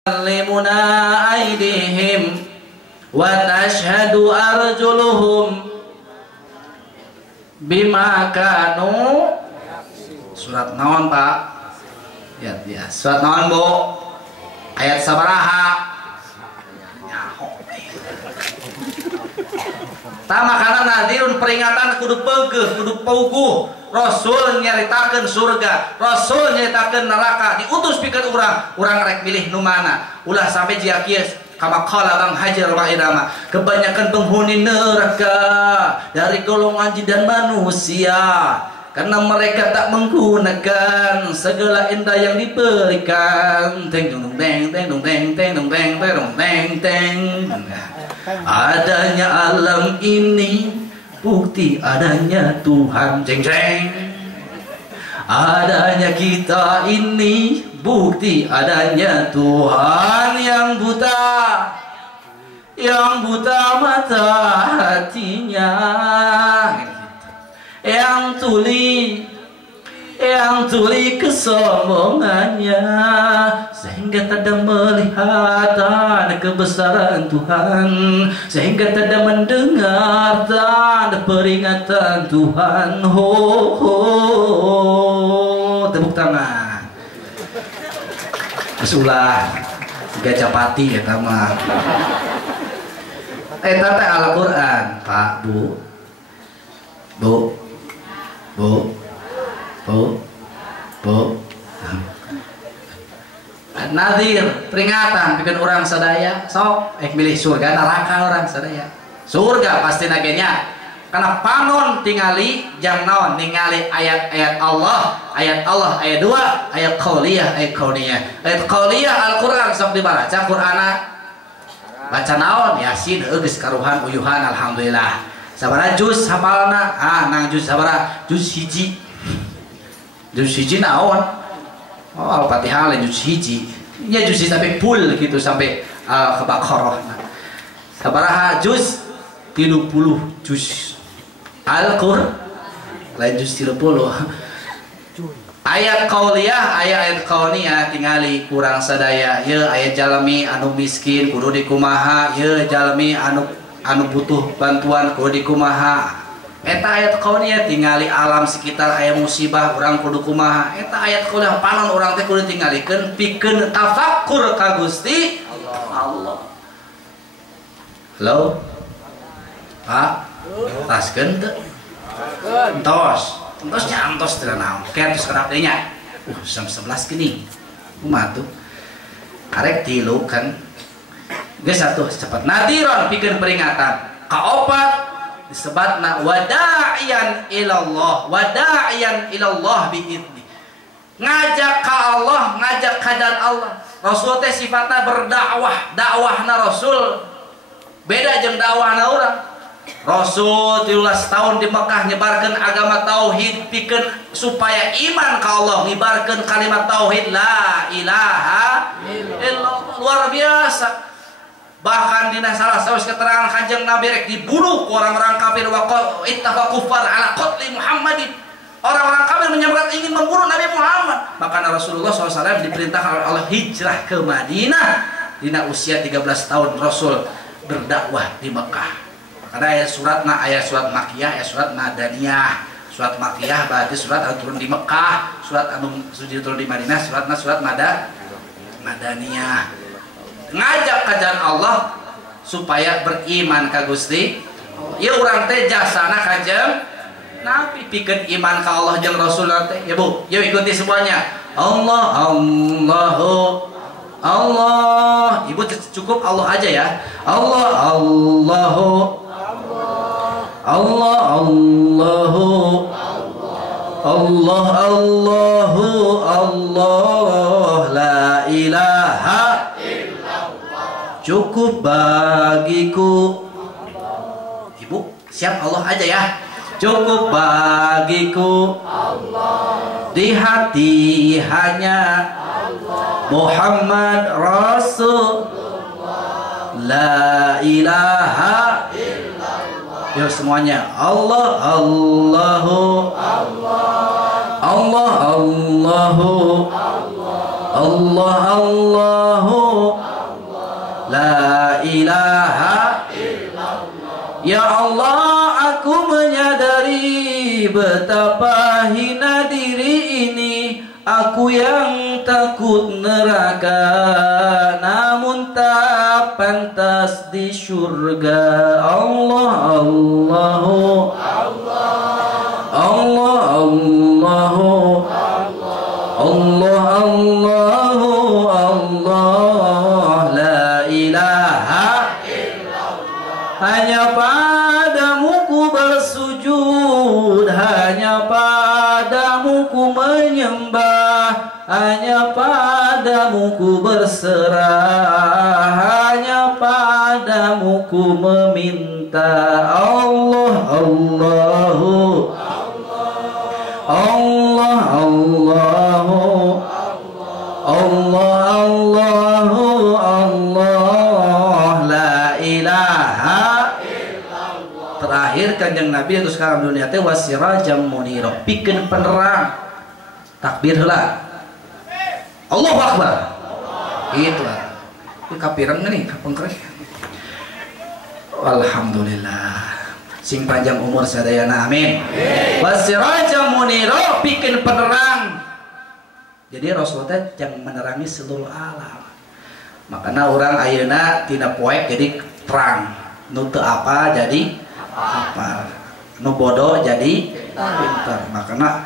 tukallimuna aydihim wa tashhadu arjuluhum bima kanu. Surat naon Pak? Ya, surat naon Bu? Ayat sabaraha? Makana nadirun peringatan kudu peugeuh, kudu pauguh. Rasul nyaritakeun surga, Rasul nyaritakeun neraka, diutus pikeun urang rek milih nu mana. Ulah sampai jia kieu kama qala Bang Hajar wa Irama, kebanyakan penghuni neraka dari golongan jin dan manusia karena mereka tak menggunakan segala indah yang diberikan. Teng dong teng teng dong teng teng dong teng teng teng teng. Adanya alam ini bukti adanya Tuhan. Jeng jeng. Adanya kita ini bukti adanya Tuhan. Yang buta mata hatinya, yang tuli kesombongannya, sehingga tidak melihat kebesaran Tuhan, sehingga tidak mendengar tanda peringatan Tuhan. Ho, ho. Tepuk tangan. Ulah Gajah Pati eta mah. Eta teh Al-Qur'an, Pak, Bu. Nadir, peringatan bikin orang sadaya sok milih surga neraka orang sadaya. Surga pasti nagenya karena panon tingali jang naon ningali ayat-ayat Allah, ayat 2, ayat qauliyah, ayat kauniyah. Ayat qauliyah Al-Qur'an sok dibaca Qur'ana baca naon Yasin geus karuhan uyuhan alhamdulillah. Sabaraha juz hafalna? Nang juz sabaraha? Juz hiji. Juz hiji naon? Oh, Al-Fatihah lain juz hiji. Nya juz sampai full gitu sampai ke Baqarah. Sabaraha juz? 30 juz. Al-Qur'an lain juz 30. Ayat qauliyah, ayat kauniyah tingali kurang sadaya. Ye ayat jalmi anu miskin kudu dikumaha, ye jalmi anu butuh bantuan kudu dikumaha. Eta ayat kauniyah tingali alam sekitar aya musibah urang kudu kumaha. Eta ayat kauniyah panon urang teh kudu tingalikeun pikeun tafakkur ka Gusti Allah. Halo Pak, taskeun teu? Entos nyantos teu naon. Kentos kerap deui nya. Jam 11 geuning. Kumaha tuh? Karek 3 kan. Geus atuh cepet nadiron pikeun peringatan. Kaopat disebutna wada'iyan ilallah, wada'iyan ilallah biidni. Ngajak ka Allah, ngajak ka jalan Allah. Rasul teh sifatna berdakwah, dakwahna Rasul beda jeung dakwahna urang. Rasul 13 tahun di Mekah nyebarkeun agama tauhid pikeun supaya iman ka Allah, nyebarkeun kalimat tauhid la ilaha illallah. Luar biasa. Bahkan dina salah satu keterangan Kanjeng Nabi rek dibunuh orang-orang kafir wa ittaqa kuffar ala qatli Muhammadin. Orang-orang kafir menyambat ingin membunuh Nabi Muhammad. Maka Rasulullah SAW diperintahkan oleh Allah hijrah ke Madinah. Dina usia 13 tahun Rasul berdakwah di Mekah. Karena ayat surat Makkiyah, ayat surat Madaniyah. Surat Makkiyah berarti surat anu turun di Mekah, surat anu turun di Madinah, surat Madaniyah. Ngajak kajian Allah supaya beriman ka Gusti. Ya urang teh jasana Kanjeng Nabi pikeun iman ka Allah jeung Rasul teh. Ya Bu, yuk ikuti semuanya. Allahu Allah. Ibu cukup Allah aja ya. Allahu Allah la ilaha illallah. Cukup bagiku. Ibu siap Allah aja ya. Cukup bagiku Allah. Di hati hanya Allah. Muhammad Rasulullah. La ilaha illallah. Yuk semuanya. Allahu Allah Allahu la ilaha illallah. Ya Allah, aku menyadari betapa hina diri ini. Aku yang takut neraka, namun tak pantas di surga. Allah, Allahu Allah, Allah, Allahu Allah, Allahu Allah, la ilaha illallah. Hanya padamu ku bersujud, hanya padamu ku menyembah, hanya padamu ku berserah, hanya padamu ku meminta. Allah, Allahu Allah, Allahu Allah, Allahu Allah, la ilaha illallah. Terakhir Kanjeng Nabi itu sekarang dunia teh wasirajam munira, pikeun penerang. Takbir heula. Allahu Akbar. Gitu lah. Ini kapireng nih, kapengkreh. Alhamdulillah. Sing panjang umur sadayana, amin. Wasirajam munira, pikeun penerang. Jadi Rasulullah yang menerangi seluruh alam. Makanya orang ayeuna tina poek jadi terang. Nu teu apa jadi apa. Nu bodoh jadi pintar. Makanya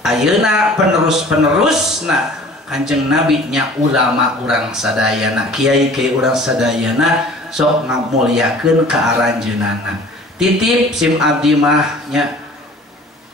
ayeuna penerus-penerusna Kanjeng Nabi nya ulama urang sadayana, kiai-kiai urang sadayana sok ngamulyakeun ka aranjeunana. Titip sim abdi mah nya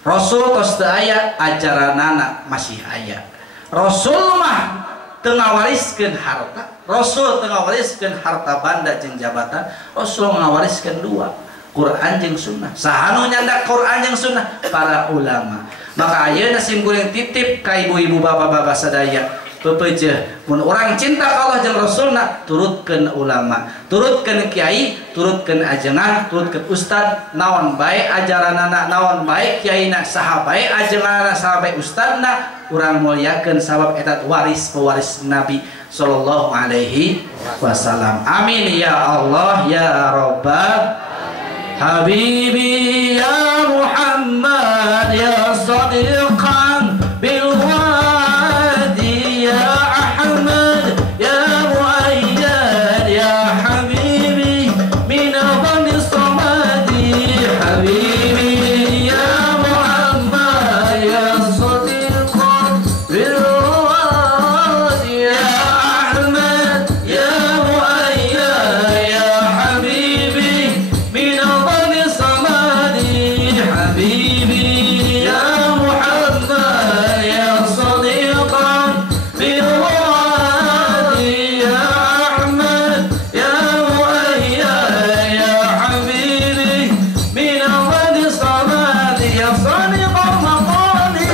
Rasul tos teu aya, ajaranana masih aya. Rasul mah teu ngawariskeun harta, Rasul teu ngawariskeun harta banda jeung jabatan, Rasul ngawariskeun dua, Quran jeung sunnah. Saha nu nyandak Quran jeung sunnah? Para ulama. Maka ayeuna sim kuring titip ka ibu-ibu bapak-bapak sadaya, pepeujeuh mun urang cinta ka Allah jeung Rasulna, turutkeun ulama, turutkeun kiai, turutkeun ajengan, turutkeun ustad, naon bae ajaranana, naon bae kiaina, saha bae ajenganna, saha bae ustadna, urang mulyakeun sabab eta waris pewaris Nabi sallallahu alaihi wasallam. Amin ya Allah ya Rabbal Habibi ya Muhammad ya Sadiqan bil wadi ya Ahmad ya Muayyad ya Habibi min adhani samadi Habibi ya Muhammad ya Sadiqan bil wadi ya Ahmad ya Muayyad ya Habibi min حبيبي يا محمد يا صديقا بالوادي يا أحمد يا مؤيد يا حبيبي من أول صمد يا صادق المقالي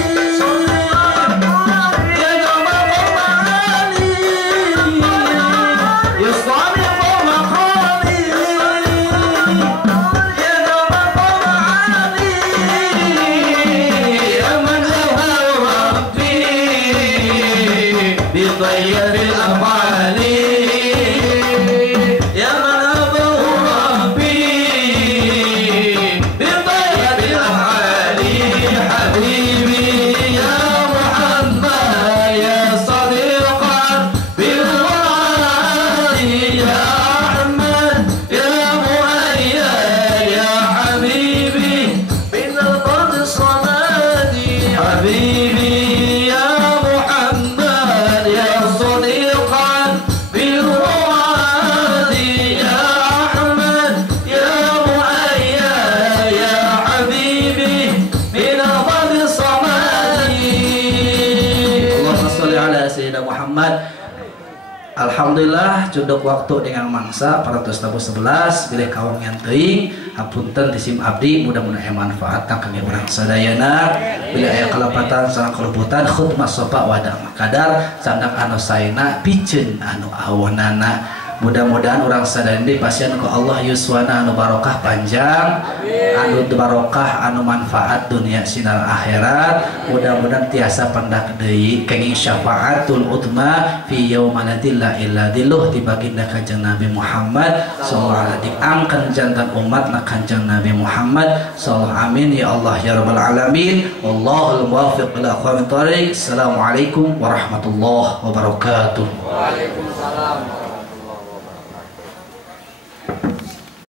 يا جمال المعالي يا صادق المقالي بطير الأفعال يا من أبوه ربي بطير الأفعال حبيبي يا محمد يا صديقا بالوادي يا أحمد يا مؤيد يا حبيبي من الأرض الصمادي حبيبي Muhammad. Alhamdulillah cuduk waktu dengan mangsa para tamu 11 bilih kawang yang teuing hapunten ti sim abdi mudah-mudahan manfaatna kami urang sadayana bila aya kalapatan sareng kaluputan khutbah sopa wadah makadar sandak anu saena piceun anu awonana mudah-mudahan orang sadari pasien ke Allah yuswana anu barokah panjang, anu barokah anu manfaat dunia sinar akhirat. Mudah-mudahan tiasa pendak deui kenging syafaatul utma fi yaumanadil la illa dilluh ti baginda Kanjeng Nabi Muhammad sallallahu alaihi angkan jantan umat na Kanjeng Nabi Muhammad sallallahu amin ya Allah ya rabbal alamin. Wallahul muwaffiq ila aqwamit thoriq. Assalamualaikum warahmatullahi wabarakatuh. Waalaikumsalam.